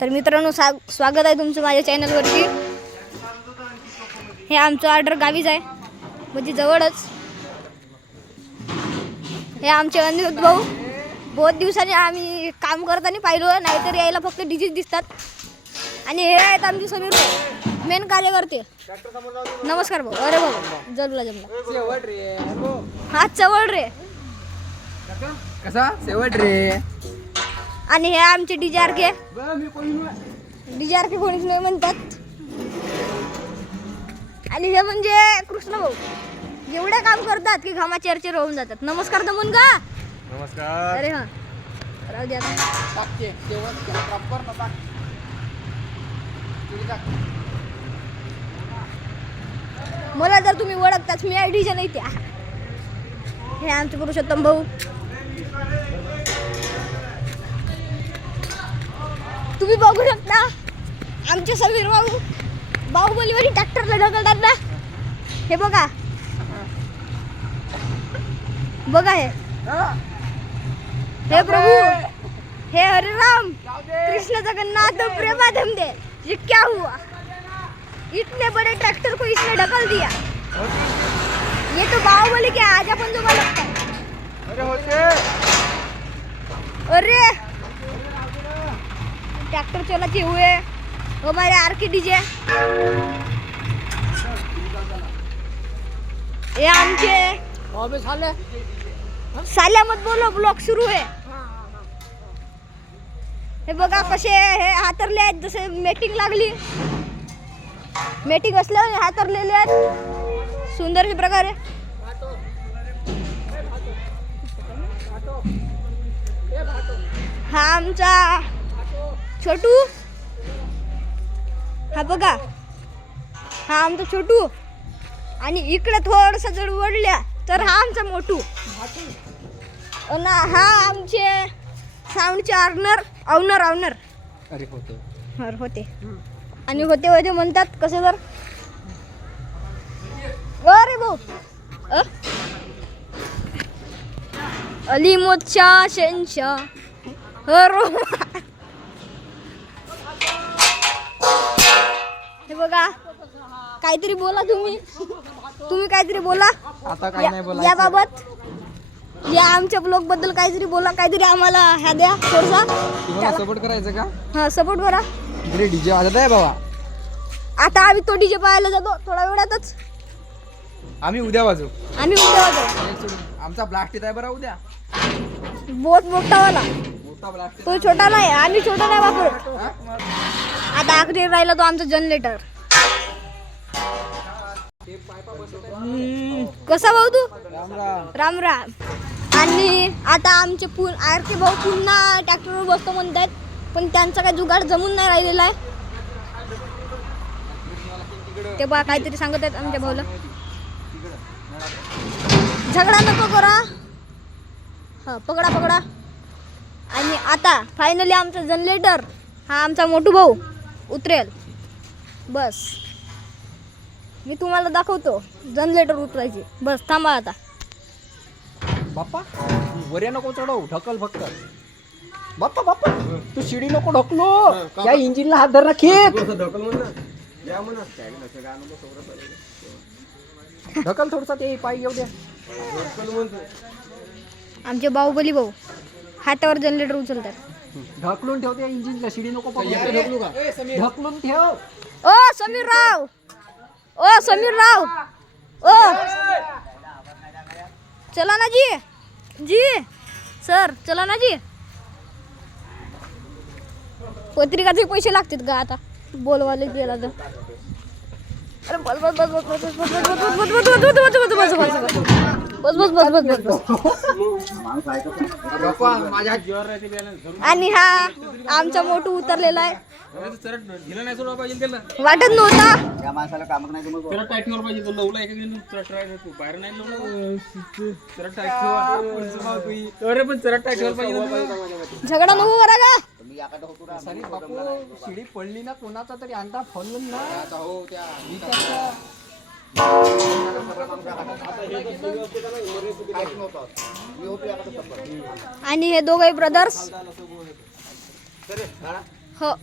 तर मित्रांनो सा स्वागत आहे तुमचं माझ्या चॅनलवरती. हे आमचं ऑर्डर गावीच आहे. म्हणजे जवळच. हे आमचे अनिरुद्ध भाऊ. बहुत दिवसांनी आम्ही काम करताना पाहिलं नाहीतर यायला फक्त डिजीज दिसतात. आणि हे आहेत आमचे समीर भाऊ. मेन कार्यकर्ते. नमस्कार भाऊ. अरे भाऊ जमला जमला. हा चवळ रे. कसा? शेवट रे. आणि हे आमचे डीजे के. डीजे के कोणीच नाही म्हणतात. आणि हे म्हणजे कृष्ण भाऊ. एवढे काम करतात की घामा चर्चेर होऊन जातात. नमस्कार दमून का नमस्कार. अरे हा. राहू द्या. मला जर तुम्ही ओळखताच मी डीजे नाही त्या. हे आमचे पुरुषोत्तम भाऊ. तुम्ही बघू शकता आमचे समीर भाऊ बाहुबलीवरील ट्रॅक्टरला ढकलतात ना. हे बघा. बघा हे. हा, प्रभु. हे हरे राम कृष्ण जगन्नाथ प्रेमाधम दे ये क्या हुआ. इतने बड़े ट्रैक्टर को इसने ढकल दिया. ये तो बाहुबली के आजा पंजोबा लगता है। अरे होते अरे! चलाते हुए हमारे आर के डीजे. ये आमचे. अबे साले साल्या मत बोलो ब्लॉक सुरू आहे. हे बघा कसे हे हातरले आहेत जसे मेटिंग लागली. मेटिंग असल्यावर हातरलेले आहेत. सुंदर प्रकारे. हा आमचा छोटू? हा बघा. हा आमचा छोटू. आणि इकडे थोडस जर वळल्या तर हा आमचा मोटू. आणि हा आमचे साऊंडचे ऑर्नर ऑनर ऑनर अरे होते. हर होते. आणि होते होते म्हणतात कसे तर अरे भाऊ. अ? अली मोच्या शेंशा हरो बघा. काहीतरी बोला तुम्ही. तुम्ही काहीतरी बोला. आता काय नाही या- बोलायचं. याबाबत. या आमच्या ब्लॉगबद्दल काहीतरी बोला. काहीतरी आम्हाला ह्या द्या थोडसा. सपोर्ट करायचं का? हा सपोर्ट करा. इकडे डीजे वाजत आहे बाबा. आता आम्ही तो डीजे पाहायला जातो. थोड्या वेळातच आम्ही उद्या वाजू. आम्ही उद्या जातो आमचा ब्लास्ट आहे बरं उद्या. बहुत मोठा वाला. मोठा ब्लास्ट तो छोटा नाही आम्ही छोटा नाही वापरत. आता आखरी राहिला तो आमचा जनरेटर कसा भाऊ तू? राम राम. आणि आता आमचे पु आरती भाऊ पुन्हा ट्रॅक्टरवर बसतो म्हणतात पण त्यांचा काही जुगाड जमून नाही राहिलेला आहे. ते बा काहीतरी सांगत आहेत आमच्या भाऊला. झगडा नको करा. हा पकडा पकडा. आणि आता फायनली आमचा जनरेटर हा आमचा मोठू भाऊ उतरेल. बस. मी तुम्हाला दाखवतो. जनरेटर उतरायची. बस थांबा आता. बाप्पा वऱ्या नको चढव ढकल फक्त. बाप्पा बाप्पा तू शिडी नको ढकलो. त्या इंजिनला हात धर ना खेक ढकल थोडसा ते पाय येऊ द्या आमचे बाहुबली भाऊ हातावर जनरेटर उचलतात. ढकलून ठेव त्या इंजिनला शिडी नको ढकलू का ढकलून ठेव. ओ समीर राव ओ समीर राव ओ चला ना जी जी सर चला ना जी पत्रिकाचे पैसे लागतात का आता बोलवाले गेला तर अरे बस बस बस बस बस बस बस बस बस बस बस बस बस बस बस बस बस बस बस बस आणि हा आमचा मोठू उतरलेला आहे. वाटत नव्हता. झगडा नको करा का शिडी पडली ना कोणाचा तरी अंडा फोन ना. आणि हे दोघे ब्रदर्स हो.